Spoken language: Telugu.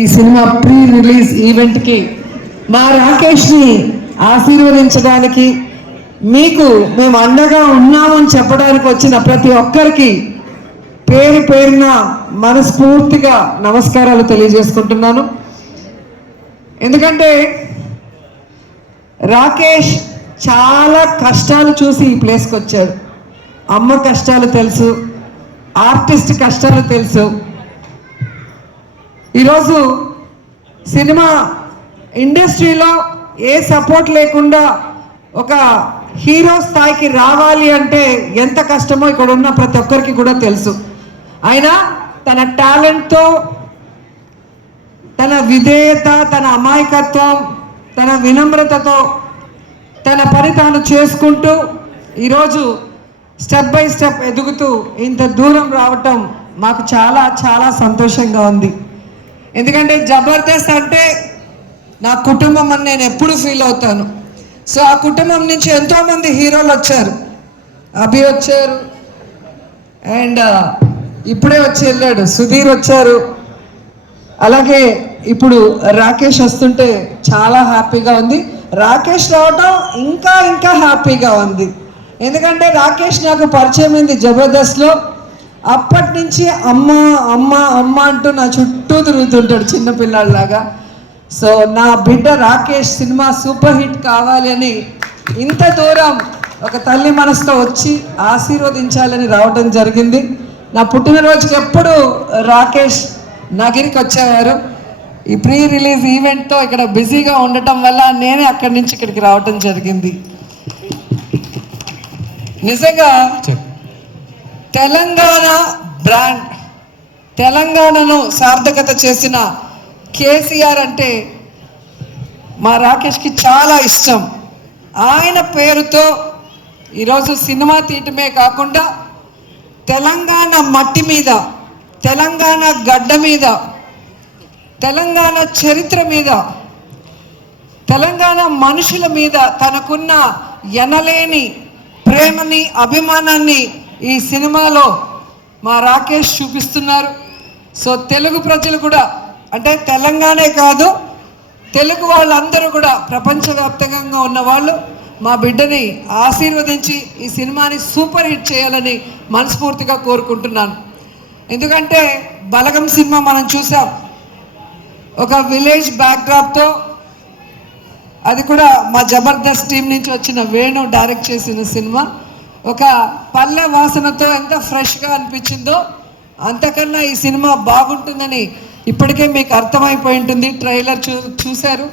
ఈ సినిమా ప్రీ రిలీజ్ ఈవెంట్కి మా రాకేష్ని ఆశీర్వదించడానికి మీకు మేము అండగా ఉన్నామని చెప్పడానికి వచ్చిన ప్రతి ఒక్కరికి పేరు పేరున మనస్ఫూర్తిగా నమస్కారాలు తెలియజేసుకుంటున్నాను. ఎందుకంటే రాకేష్ చాలా కష్టాలు చూసి ఈ ప్లేస్కి వచ్చాడు. అమ్మ కష్టాలు తెలుసు, ఆర్టిస్ట్ కష్టాలు తెలుసు. ఈరోజు సినిమా ఇండస్ట్రీలో ఏ సపోర్ట్ లేకుండా ఒక హీరో స్థాయికి రావాలి అంటే ఎంత కష్టమో ఇక్కడ ఉన్న ప్రతి ఒక్కరికి కూడా తెలుసు. అయినా తన టాలెంట్తో, తన విధేయత, తన అమాయకత్వం, తన వినమ్రతతో తన పని తాను చేసుకుంటూ ఈరోజు స్టెప్ బై స్టెప్ ఎదుగుతూ ఇంత దూరం రావటం మాకు చాలా చాలా సంతోషంగా ఉంది. ఎందుకంటే జబర్దస్త్ అంటే నా కుటుంబం అని నేను ఎప్పుడు ఫీల్ అవుతాను. సో ఆ కుటుంబం నుంచి ఎంతోమంది హీరోలు వచ్చారు. అభి వచ్చారు, అండ్ ఇప్పుడే వచ్చి వెళ్ళాడు సుధీర్ వచ్చారు. అలాగే ఇప్పుడు రాకేష్ వస్తుంటే చాలా హ్యాపీగా ఉంది. రాకేష్ రావటం ఇంకా ఇంకా హ్యాపీగా ఉంది. ఎందుకంటే రాకేష్ నాకు పరిచయం అయింది జబర్దస్త్లో. అప్పటి నుంచి అమ్మ అమ్మ అమ్మ అంటూ నా చుట్టూ తిరుగుతుంటాడు చిన్నపిల్లాడిలాగా. సో నా బిడ్డ రాకేష్ సినిమా సూపర్ హిట్ కావాలి అని ఇంత దూరం ఒక తల్లి మనసుతో వచ్చి ఆశీర్వదించాలని రావడం జరిగింది. నా పుట్టినరోజుకి ఎప్పుడు రాకేష్ నగిరికి వచ్చేవారు. ఈ ప్రీ రిలీజ్ ఈవెంట్తో ఇక్కడ బిజీగా ఉండటం వల్ల నేనే అక్కడి నుంచి ఇక్కడికి రావటం జరిగింది. నిజంగా తెలంగాణ బ్రాండ్, తెలంగాణను సార్థకత చేసిన కేసీఆర్ అంటే మా రాకేష్కి చాలా ఇష్టం. ఆయన పేరుతో ఈరోజు సినిమా తీయటమే కాకుండా తెలంగాణ మట్టి మీద, తెలంగాణ గడ్డ మీద, తెలంగాణ చరిత్ర మీద, తెలంగాణ మనుషుల మీద తనకున్న ఎనలేని ప్రేమని, అభిమానాన్ని ఈ సినిమాలో మా రాకేష్ చూపిస్తున్నారు. సో తెలుగు ప్రజలు కూడా, అంటే తెలంగాణే కాదు తెలుగు వాళ్ళందరూ కూడా, ప్రపంచవ్యాప్తంగా ఉన్న వాళ్ళు మా బిడ్డని ఆశీర్వదించి ఈ సినిమాని సూపర్ హిట్ చేయాలని మనస్ఫూర్తిగా కోరుకుంటున్నాను. ఎందుకంటే బలగం సినిమా మనం చూసాం, ఒక విలేజ్ బ్యాక్డ్రాప్తో, అది కూడా మా జబర్దస్త్ టీం నుంచి వచ్చిన వేణు డైరెక్ట్ చేసిన సినిమా. ఒక పల్లె వాసనతో ఎంత ఫ్రెష్గా అనిపించిందో అంతకన్నా ఈ సినిమా బాగుంటుందని ఇప్పటికే మీకు అర్థమైపోయి ఉంటుంది. ట్రైలర్ చూశారు.